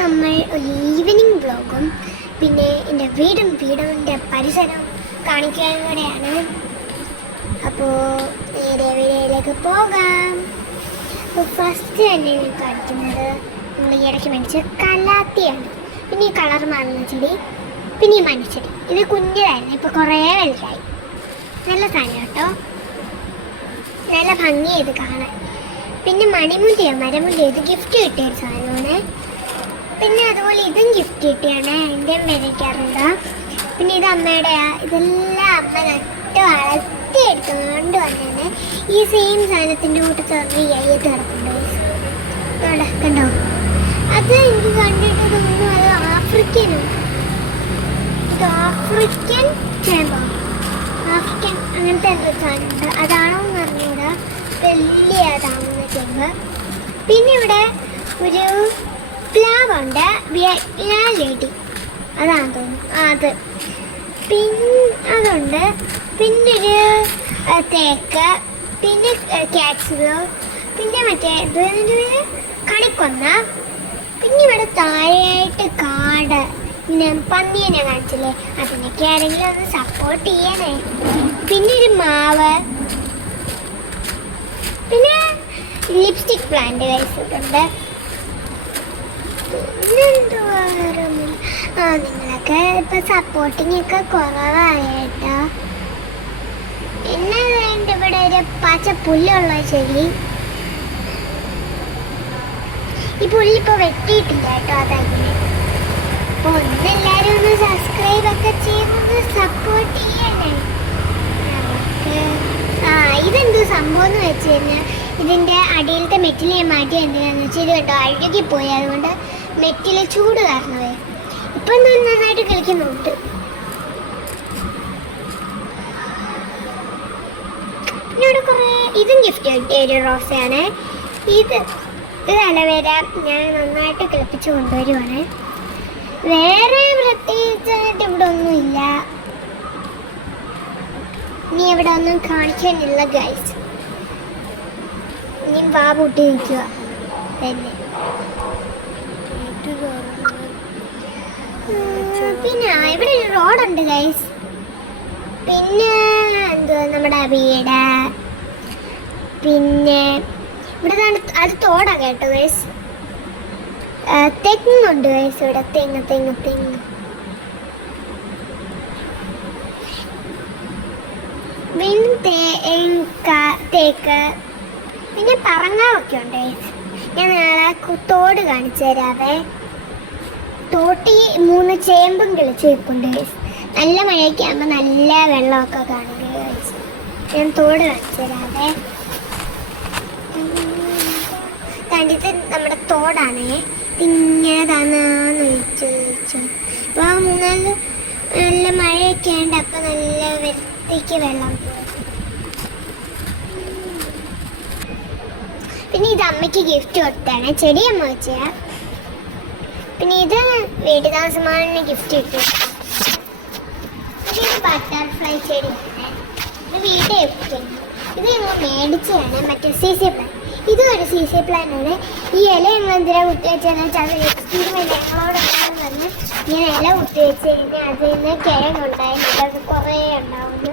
നമ്മൾ ഒരു ഈവനിങ് വ്ലോഗും പിന്നെ എൻ്റെ വീടിൻ്റെ പരിസരം കാണിക്കാനും കൂടെയാണ്. അപ്പോൾ നേരെ വീഡിയോയിലേക്ക് പോകാം. അപ്പോൾ ഫസ്റ്റ് തന്നെ കാണിക്കുന്നത് നമ്മൾ ഈ ഇടയ്ക്ക് മേടിച്ച കലാത്തിയാണ്. പിന്നെ ഈ കളർ മാറുന്ന ചെടി, പിന്നെ ഈ മഞ്ഞച്ചെടി. ഇത് കുഞ്ഞതായിരുന്നു, ഇപ്പോൾ കുറേ വലുതായി. നല്ല സാധനം കേട്ടോ, നല്ല ഭംഗി ഇത് കാണാൻ. പിന്നെ മരമുല്ലയോ ഇത് ഗിഫ്റ്റ് കിട്ടിയൊരു സാധനമാണ്. പിന്നെ അതുപോലെ ഇതും ഗിഫ്റ്റ് കിട്ടിയാണ്, എൻ്റെ മേടിക്കാറുണ്ട്. പിന്നെ ഇത് അമ്മയുടെയാ. ഇതെല്ലാം അമ്മ നട്ട് വളർത്തി എടുത്തുകൊണ്ട് വന്നതാണ്. ഈ സെയിം സാധനത്തിൻ്റെ കൂട്ട് ചെറിയ അയ്യത്ത് കിടപ്പുണ്ട് അവിടെ, കണ്ടോ? അത് എനിക്ക് കണ്ടിട്ട് തോന്നുന്നു അത് ആഫ്രിക്കനും, ഇത് ആഫ്രിക്കൻ ചേമ്പോ, ആഫ്രിക്കൻ അങ്ങനത്തെ എന്തോ സാധനമുണ്ട്. അതാണോ എന്ന് അറിഞ്ഞൂടാ, വലിയ അതാവുന്ന ചേമ്പ്. പിന്നെ ഇവിടെ ഒരു പ്ലാവുണ്ട്, വിയറ്റ്നാം ലേഡി, അതാണെന്ന് തോന്നുന്നു. അത് പിന്നെ അതുണ്ട്. പിന്നൊരു തേക്ക്, പിന്നെ ക്യാറ്റ്സ് ഗ്ലോ, പിന്നെ മറ്റേ കണിക്കൊന്ന. പിന്നെ ഇവിടെ താഴെയായിട്ട് കാട്, പിന്നെ പന്നീനെ കാണിച്ചില്ലേ, അതിനൊക്കെ ആരെങ്കിലും ഒന്ന് സപ്പോർട്ട് ചെയ്യണേ. പിന്നെ ഒരു മാവ്, പിന്നെ ലിപ്സ്റ്റിക് പ്ലാന്റ് കഴിച്ചിട്ടുണ്ട്. നിങ്ങളൊക്കെ ഇപ്പൊ സപ്പോർട്ടിങ് ഒക്കെ കുറവായിട്ടോ. എന്നാ വേണ്ട, ഇവിടെ ഒരു പച്ച പുല്ലുള്ള ചെടി. ഈ പുല്ലിപ്പോ വെട്ടിയിട്ടില്ല കേട്ടോ, അതങ്ങനെ. അപ്പൊ ഒന്നെല്ലാരും ഒന്ന് സബ്സ്ക്രൈബ് ഒക്കെ ചെയ്യുന്നത് സപ്പോർട്ട് ചെയ്യണേ നമുക്ക്. ഇതെന്തോ സംഭവം എന്ന് വെച്ച് കഴിഞ്ഞാൽ, ഇതിൻ്റെ അടിയിലത്തെ മെറ്റിൽ ഞാൻ മാറ്റി എന്തിനാന്ന് വെച്ചാൽ ഇത് കേട്ടോ അഴുകിപ്പോയി. അതുകൊണ്ട് മെറ്റിൽ ചൂട് കാരണമായി. ഇപ്പം നന്നായിട്ട് കളിക്കുന്നുണ്ട്. പിന്നെ ഇവിടെ കുറേ ഇതും ഗിഫ്റ്റ് കിട്ടിയ ഒരു റോസയാണ്. ഇത് അലവേര ഞാൻ നന്നായിട്ട് കിളിപ്പിച്ച് കൊണ്ടുവരുവാണ്. വേറെ പ്രത്യേകിച്ചായിട്ട് ഇവിടെ ഒന്നുമില്ല. ഇനി ഇവിടെ ഒന്നും കാണിക്കാനില്ല ഗൈസ്. ഇനി പൂട്ടി നിൽക്കുക തന്നെ. പിന്നെ ഇവിടെ ഒരു റോഡുണ്ട് ഗൈസ്. പിന്നെ എന്തുവാ നമ്മുടെ വീട്. പിന്നെ ഇവിടെ അത് തോടാ കേട്ടോ ഗൈസ്. തെങ്ങുണ്ട് ഗൈസ് ഇവിടെ, തെങ്ങ്. തേക്ക്, പിന്നെ പറങ്ങാവൊക്കെ ഉണ്ട് ഗൈസ്. ഞാൻ നാളെ തോട് കാണിച്ചു തരാവേ. തോട്ടി 3 ചേമ്പും കിളിച്ച് വെക്കുന്നുണ്ട് ഗൈസ്. നല്ല മഴയൊക്കെ ആകുമ്പോൾ നല്ല വെള്ളമൊക്കെ കാണുക ഗൈസ്. ഞാൻ തോട് കാണിച്ചു തരാവേ. കണ്ടിട്ട് നമ്മുടെ തോടാണേ. ഇങ്ങനെ തന്നാന്ന് ചോദിച്ചു. അപ്പോൾ 3 നല്ല മഴയൊക്കെ ഉണ്ട്, അപ്പം നല്ല വൃത്തിക്ക് വെള്ളം പോകും. പിന്നെ ഇത് അമ്മയ്ക്ക് ഗിഫ്റ്റ് കൊടുത്താണ്, ചെടി അമ്മ വെച്ചാൽ. പിന്നെ ഇത് വീട്ടു താമസമാണ് ഗിഫ്റ്റ് കിട്ടിയത്. ഇത് ബട്ടർഫ്ലൈ ചെടിയാണ്, ഇത് വീട്ടിൽ വെക്കുന്നത്. ഇത് ഞങ്ങൾ മേടിച്ചതാണ്, മറ്റേ CC പ്ലാൻ. ഇതും ഒരു CC പ്ലാനാണ്. ഈ ഇല ഞങ്ങൾ എന്തിനാണ് കുത്തി വെച്ചതെന്ന് വെച്ചാൽ അത് എക്സ്പീരിമെൻറ്റ് ഞങ്ങളോടുണ്ടാകും പറഞ്ഞ് ഇങ്ങനെ ഇല കുത്തി വെച്ച് കഴിഞ്ഞാൽ അതിൽ നിന്ന് കിഴങ്ങുണ്ടായിരുന്നു. അത് കുറേ ഉണ്ടാവുന്നു.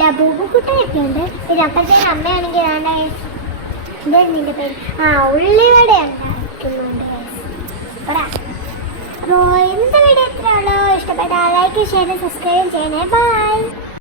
ലബൂബുക്കുട്ടയൊക്കെ ഉണ്ട്. പിന്നെ അപ്പഴത്തേക്കും അമ്മയാണെങ്കിൽ ഇതാണ്ട് എന്തായിരുന്നു നിൻ്റെ പേര്, ഉള്ളിവട ഉണ്ടാക്കുന്നുണ്ട്. അപ്പോൾ ഇന്നത്തെ വീഡിയോ എത്രയുള്ളൂ? ഇഷ്ടപ്പെട്ട ലൈക്ക്, ഷെയർ, സബ്സ്ക്രൈബ് ചെയ്യണേ. ബൈ.